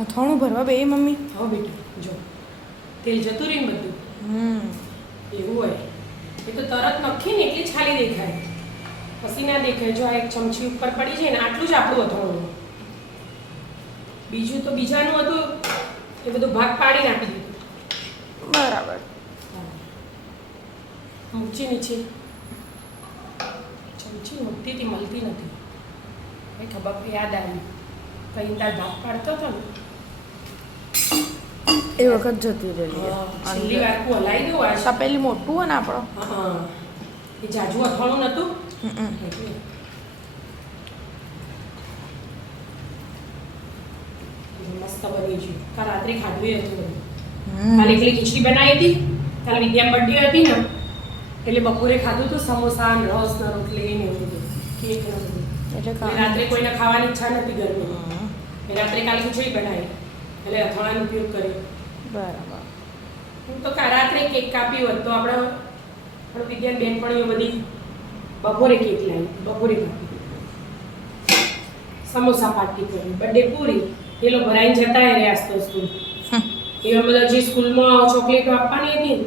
અથાણું ભરવા બે મમ્મી. હા બેટા જો તેલ જતું રહે ને બધું એવું હોય એ તો તરત નખી ને એટલી છાલી દેખાય પછી ના દેખાય. જો આ એક ચમચી ઉપર પડી જાય ને આટલું જ આપણું અથાણું. બીજું તો બીજાનું હતું એ બધું ભાગ પાડી નાખી દીધું. બરાબર. મૂકી નીચે ચમચી મોટીથી મળતી નથી. એ ખબર યાદ આવી કઈ તાર ભાગ પાડતો હતો ને એ વખત જતી રહેલી. છેલ્લી વાર હું હલાવી દઉં આ તપેલી મોટું હોય ને આપણો. હા એ જાજુ અથાણું નહોતું મસ્ત બની ગયું. કાલ રાત્રે ખાધું હતું બધું. કાલે એકલી ખીચડી બનાવી હતી. કાલે વિદ્યા બર્થડે હતી ને એટલે બપોરે ખાધું હતું સમોસા ને રસ ને રોટલી ને એવું બધું કેક ને બધું. એટલે રાત્રે કોઈને ખાવાની ઈચ્છા નથી ગરમી. રાત્રે કાલે ખીચડી બનાવી એટલે અથાણાનો ઉપયોગ કર્યો. બરાબર. હું તો રાત્રે કેક કાપી હોત તો આપણે વિદ્યા બેનપણીઓ બધી બપોરે કેક લાવી બપોરે કાપી સમોસા પાર્ટી કરી બર્થડે પૂરી પેલો ભરાઈને જતા રહ્યા તો સ્કૂલ. એવા બધા જે સ્કૂલમાં ચોકલેટો આપવાની હતી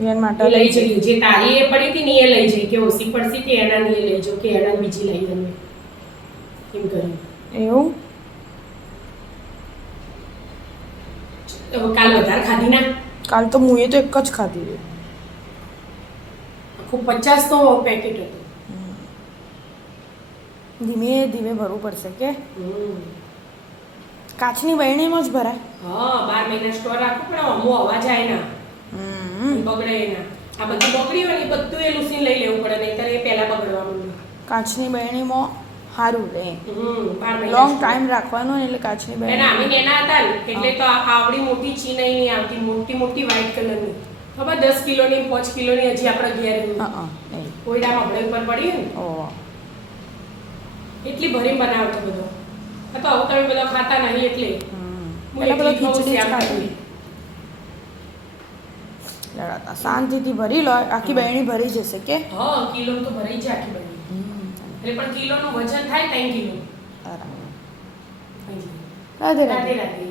એના માટે લઈ જઈએ. જે તારી એ પડી હતી ને એ લઈ જઈ કે ઓછી પડતી કે એના ની લઈ જાઓ કે એના બીજી લઈ અમે એમ કર્યું. એવું કાલ વધારે ખાધી ના. કાલ તો હું એ તો એક જ ખાધી. આખું 50 તો પેકેટ હતું. ધીમે ધીમે ભરવું પડશે કે કાચની બરણીમાં જ ભરાય. હા 12 મહિના સ્ટોર રાખવું પણ અમો અવાજ આવે ના બગડે ના. આ બધું બગડી હોય ને બધું એ લૂસીને લઈ લેવું પડે નહીંતર એ પહેલા બગડવા માંડે. કાચની બરણીમાં સારું રહે. 12 મહિના લોંગ ટાઈમ રાખવાનો એટલે કાચની બરણી. અમે નેના હતા ને એટલે તો આવડી મોટી ચીનાઈ નહીં આવતી. મોટી મોટી વ્હાઈટ કલરની ખબર 10 કિલોની 5 કિલોની હજી આપણે ઘેર કોયડામાં ભળે ઉપર પડી ને એટલી ભરીને બનાવતો બધો. તો હવે તમે બધા ખાતા નહીં એટલે પેલા બધા ખીચડી ખાતી. શાંતિથી ભરી લો આખી બરણી ભરી જશે કે. હા કિલો તો ભરાઈ જાય આખી બરણી. એટલે પણ કિલોનું વજન થાય 3 કિલો. રાધે રાધે. રાધે રાધે.